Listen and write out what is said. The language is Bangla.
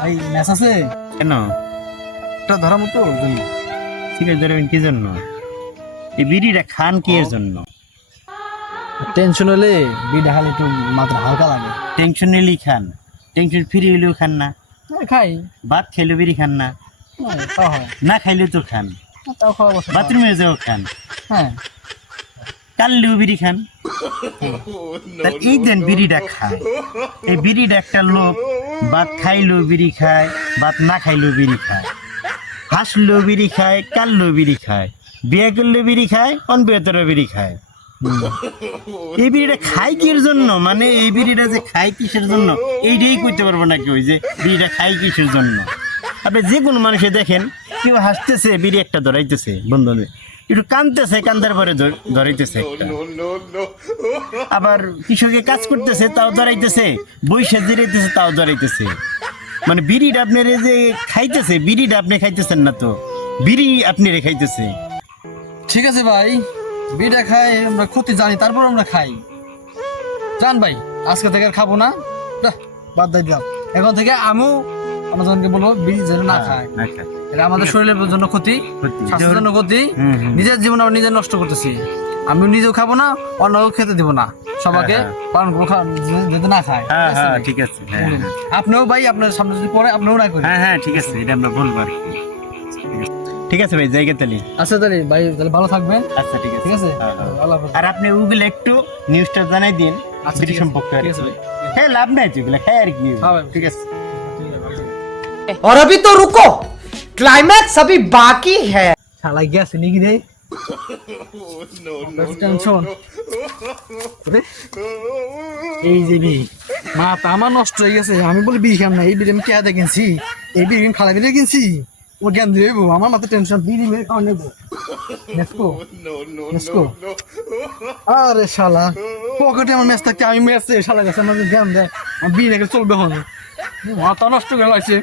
ভাই ম্যাচ আছে কেন একটা ধরা মতো জন্য ধরবেন কি জন্য? এই বিড়িটা খান কি এর জন্য? টেনশন হলে বিড়ি খালি একটু মাত্র হালকা লাগে। টেনশন নিলেই খান। টেনশন ফ্রি হইলেও খান না। খাই। ভাত খাইলেও বিড়ি খান না। না খাইলেও তো খান। বাথরুমে যাও খান। হ্যাঁ। কাললেও বিড়ি খান। এই দেন বিড়িটা খায়। এই বিড়িটা একটা লোক ভাত খাইলেও বিড়ি খায় ভাত না খাইলেও বিড়ি খায়। হাসলেও বিড়ি খায় কাললেও বিড়ি খায়। বিয়ে করলেও বিড়ি খায় অনবিয়েতরও বিড়ি খায়। এই বিড়িটা খাই কির জন্য? মানে এই বিড়িটা যে খাই কিসের জন্য? এইটাই করতে পারব না কেউ যে বিড়িটা খাই কিসের জন্য? আপনি যে কোনো মানুষে দেখেন, কেউ হাসতেছে, বিড়ি একটা ধরাইতেছে বন্ধু একটু কানতেছে কান্দার পরে ধরাইতেছে আবার কৃষকে কাজ করতেছে, তাও ধরাইতেছে, বৈশা জিরাইতেছে, তাও ধরাইতেছে। মানে বিড়িটা এই যে খাইতেছে, বিড়িটা আপনি খাইতেছেন না তো? বিড়ি আপনি রে খাইতেছে। ঠিক আছে ভাই, বিড়িটা খাই, আমরা ক্ষতি জানি, তারপর আমরা খাই। জান ভাই, আজকে থেকে আর খাব না। বাদ দিয়ে দিলাম। এখন থেকে আমিও আমাদেরকে বলব বিড়ি যেন না খায়। এটা আমাদের শরীরের জন্য ক্ষতি। স্বাস্থ্যের জন্য ক্ষতি। নিজের জীবন আমরা নিজে নষ্ট করতেছি। আমি নিজেও খাব না অন্যকেও খেতে দিব না। সবাইকে হ্যাঁ, পালন করব খা- যে- যাতে না খায়। হ্যাঁ ঠিক আছে হ্যাঁ হ্যাঁ। হ্যাঁ। আপনিও ভাই আপনার সামনে যদি পড়ে আপনিও না করেন হ্যাঁ হ্যাঁ ঠিক আছে এটা আমরা বলব আর ঠিক আছে ভাই জায়গা তালি। আচ্ছা তাহলে ভাই তাহলে ভালো থাকবেন। আচ্ছা ঠিক আছে। ঠিক আছে? হ্যাঁ, হ্যাঁ। আর আপনি ওগুলো একটু নিউজটা জানাই দিন আচ্ছা, সম্পর্কে ঠিক আছে ভাই। হ্যাঁ লাভ নাই তো এগুলো হ্যাঁ আর কি। হ্যাঁ ঠিক আছে। और अभी तो रुको क्लाइमैक्स अभी बाकी है শালাই গেছে নাকি রে টেনশন এই যে বি মাথা আমার নষ্ট হয়ে গেছে আমি বলি বিড়ি খাম না এই বিড়ি আমি কেয়াতে কিনছি এই বিড়ি আমি খালা বিড়ি কিনছি ও জ্ঞান দিয়ে আমার মাথায় টেনশন বিড়ি মেরে খাওয়া নেব। নেসকো নেসকো আরে শালা পকেটে আমার ম্যাচ থাকতে আমি ম্যাচে শালা গেছে আমাকে জ্ঞান দেয় আমার বিড়ি রেখে চলবে হন মাথা নষ্ট করে লাগছে